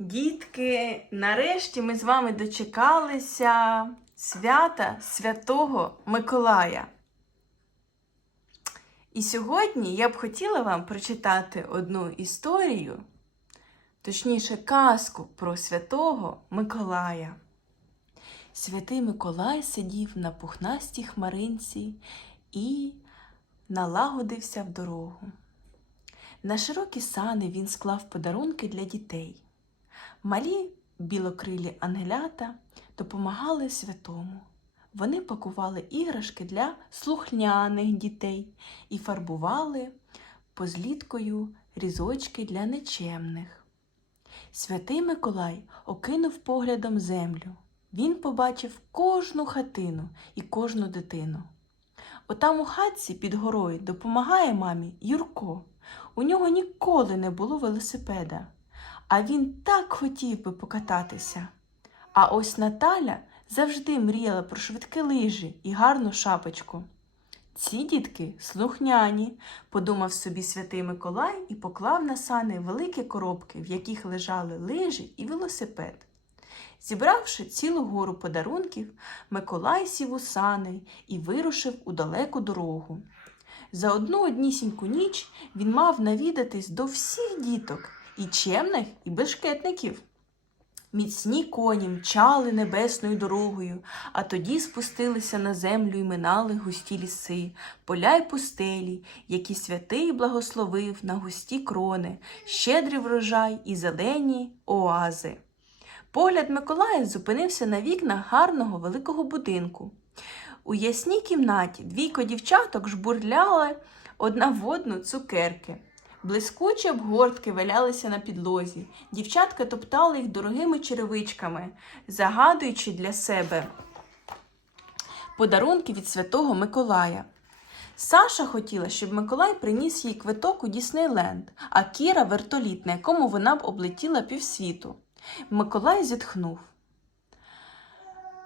Дітки, нарешті ми з вами дочекалися свята Святого Миколая. І сьогодні я б хотіла вам прочитати одну історію, точніше, казку про святого Миколая. Святий Миколай сидів на пухнастій хмаринці і налагодився в дорогу. На широкі сани він склав подарунки для дітей. Малі білокрилі ангелята допомагали святому. Вони пакували іграшки для слухняних дітей і фарбували позліткою різочки для нечемних. Святий Миколай окинув поглядом землю. Він побачив кожну хатину і кожну дитину. Отам у хатці під горою допомагає мамі Юрко. У нього ніколи не було велосипеда, а він так хотів би покататися. А ось Наталя завжди мріяла про швидкі лижі і гарну шапочку. Ці дітки слухняні, подумав собі святий Миколай і поклав на сани великі коробки, в яких лежали лижі і велосипед. Зібравши цілу гору подарунків, Миколай сів у сани і вирушив у далеку дорогу. За одну однісіньку ніч він мав навідатись до всіх діток, і чемних, і бешкетників. Міцні коні мчали небесною дорогою, а тоді спустилися на землю і минали густі ліси, поля й пустелі, які святий благословив на густі крони, щедрий врожай і зелені оази. Погляд Миколая зупинився на вікнах гарного великого будинку. У ясній кімнаті двійко дівчаток жбурляли одна в одну цукерки. Блискучі обгортки валялися на підлозі. Дівчатка топтали їх дорогими черевичками, загадуючи для себе подарунки від святого Миколая. Саша хотіла, щоб Миколай приніс їй квиток у Діснейленд, а Кіра вертоліт, на якому вона б облетіла півсвіту. Миколай зітхнув.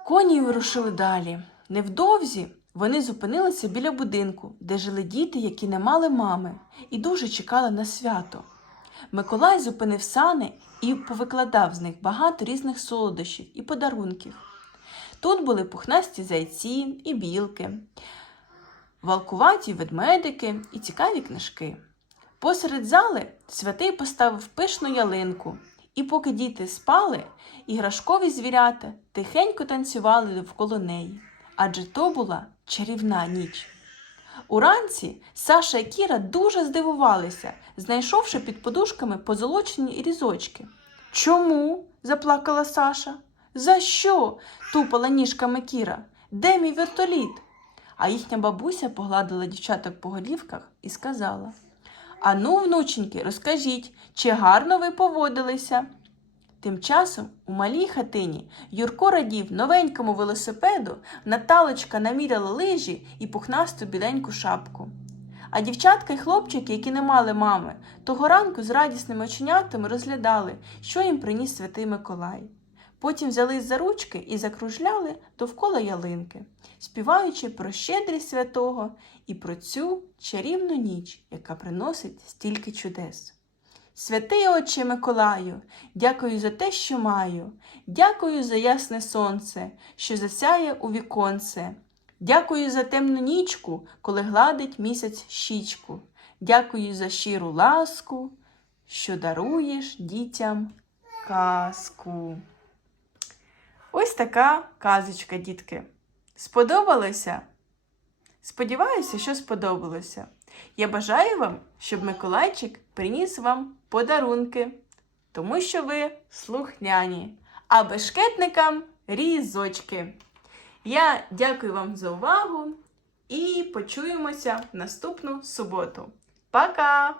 Коні вирушили далі. Невдовзі вони зупинилися біля будинку, де жили діти, які не мали мами, і дуже чекали на свято. Миколай зупинив сани і повикладав з них багато різних солодощів і подарунків. Тут були пухнасті зайці і білки, валкуваті ведмедики і цікаві книжки. Посеред зали святий поставив пишну ялинку, і поки діти спали, іграшкові звірята тихенько танцювали довкола неї, адже то була чарівна ніч. Уранці Саша і Кіра дуже здивувалися, знайшовши під подушками позолочені різочки. Чому? заплакала Саша. За що? тупала ніжками Кіра. Де мій вертоліт? А їхня бабуся погладила дівчаток по голівках і сказала Ану, внученьки, розкажіть, чи гарно ви поводилися? Тим часом у малій хатині Юрко радів новенькому велосипеду, Наталочка наміряла лижі і пухнасту біленьку шапку. А дівчатка й хлопчики, які не мали мами, того ранку з радісними оченятами розглядали, що їм приніс святий Миколай. Потім взялись за ручки і закружляли довкола ялинки, співаючи про щедрість святого і про цю чарівну ніч, яка приносить стільки чудес. Святий Отче Миколаю, дякую за те, що маю, дякую за ясне сонце, що засяє у віконце. Дякую за темну нічку, коли гладить місяць щічку. Дякую за щиру ласку, що даруєш дітям казку. Ось така казочка, дітки. Сподобалося? Сподіваюся, що сподобалося. Я бажаю вам, щоб Миколайчик приніс вам подарунки, тому що ви слухняні, а бешкетникам різочки. Я дякую вам за увагу і почуємося наступну суботу. Пока!